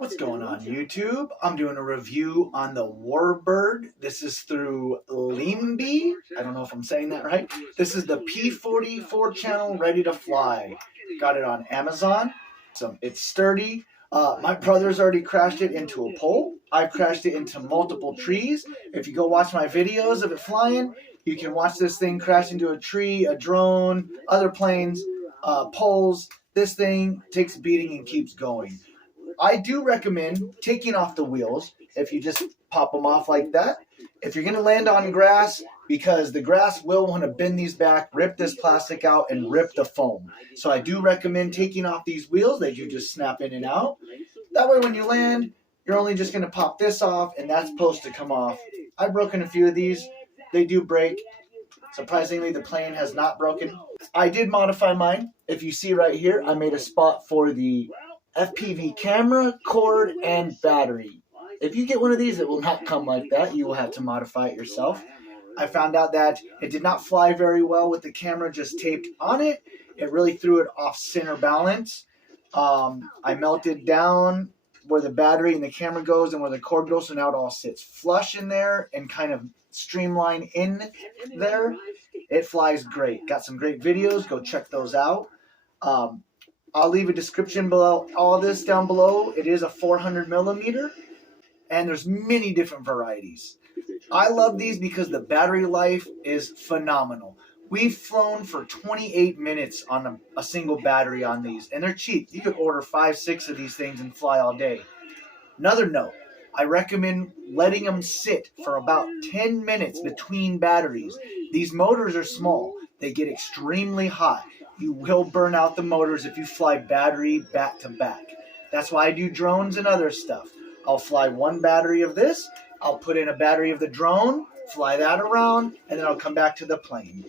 What's going on YouTube? I'm doing a review on the warbird. This is through LEAMBE. I don't know if I'm saying that right. This is the P-40 4-channel ready to fly. Got it on Amazon. It's sturdy. My brother's already crashed it into a pole. I've crashed it into multiple trees. If you go watch my videos of it flying, you can watch this thing crash into a tree, a drone, other planes, poles. This thing takes a beating and keeps going. I do recommend taking off the wheels if you just pop them off like that. If you're going to land on grass, because the grass will want to bend these back, rip this plastic out, and rip the foam. So I do recommend taking off these wheels that you just snap in and out. That way when you land, you're only just going to pop this off, and that's supposed to come off. I've broken a few of these. They do break. Surprisingly, the plane has not broken. I did modify mine. If you see right here, I made a spot for the FPV camera, cord, and battery. If you get one of these, it will not come like that. You will have to modify it yourself. I found out that it did not fly very well with the camera just taped on it. It really threw it off center balance. I melted down where the battery and the camera goes and where the cord goes, so now it all sits flush in there and kind of streamline in there. It flies great. Got some great videos. Go check those out. I'll leave a description below all this down below. It is a 400 millimeter, and there's many different varieties. I love these because the battery life is phenomenal. We've flown for 28 minutes on a single battery on these, and they're cheap. You could order 5, 6 of these things and fly all day. Another note, I recommend letting them sit for about 10 minutes between batteries. These motors are small. They get extremely hot. You will burn out the motors if you fly battery back to back. That's why I do drones and other stuff. I'll fly one battery of this, I'll put in a battery of the drone, fly that around, and then I'll come back to the plane.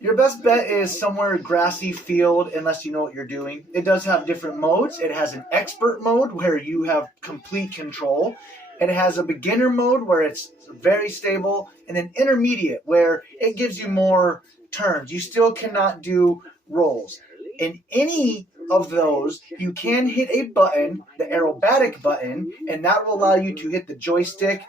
Your best bet is somewhere grassy field unless you know what you're doing. It does have different modes. It has an expert mode where you have complete control. It has a beginner mode where it's very stable, and then intermediate where it gives you more turns. You still cannot do rolls. In any of those, you can hit a button, the aerobatic button, and that will allow you to hit the joystick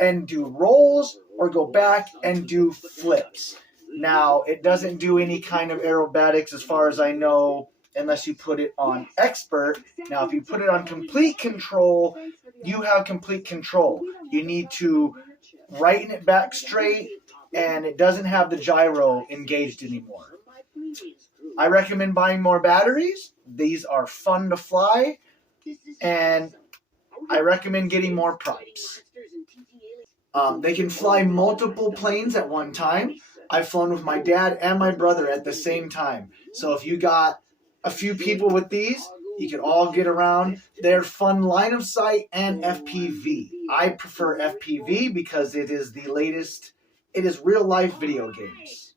and do rolls or go back and do flips. Now, it doesn't do any kind of aerobatics as far as I know unless you put it on expert. Now, if you put it on complete control, you have complete control. You need to righten it back straight, and it doesn't have the gyro engaged anymore. I recommend buying more batteries. These are fun to fly, and I recommend getting more props. They can fly multiple planes at one time. I've flown with my dad and my brother at the same time. So if you got a few people with these, you can all get around. They're fun line of sight and FPV. I prefer FPV because it is the latest. It is real life video games.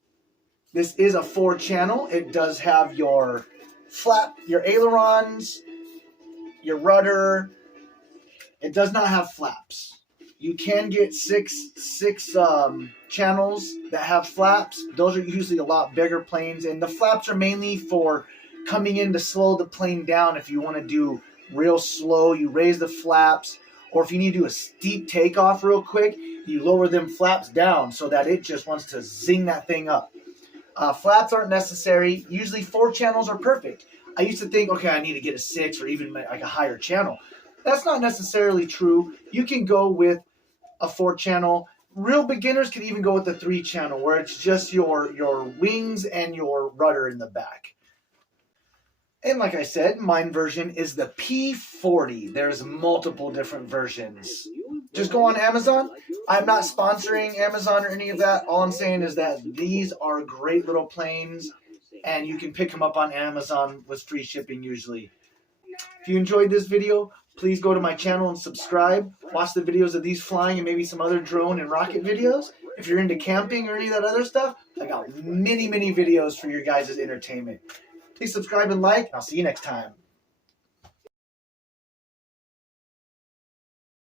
This is a 4-channel. It does have your flap, your ailerons, your rudder. It does not have flaps. You can get six channels that have flaps. Those are usually a lot bigger planes, and the flaps are mainly for coming in to slow the plane down. If you want to do real slow, you raise the flaps, or if you need to do a steep takeoff real quick, you lower them flaps down so that it just wants to zing that thing up. Flaps aren't necessary. Usually 4 channels are perfect. I used to think, okay, I need to get a 6 or even like a higher channel. That's not necessarily true. You can go with a 4-channel. Real beginners can even go with the 3-channel where it's just your wings and your rudder in the back. And like I said, mine version is the P-40. There's multiple different versions. Just go on Amazon. I'm not sponsoring Amazon or any of that. All I'm saying is that these are great little planes, and you can pick them up on Amazon with free shipping usually. If you enjoyed this video, please go to my channel and subscribe. Watch the videos of these flying and maybe some other drone and rocket videos. If you're into camping or any of that other stuff, I got many videos for your guys' entertainment. Please subscribe and like, and I'll see you next time.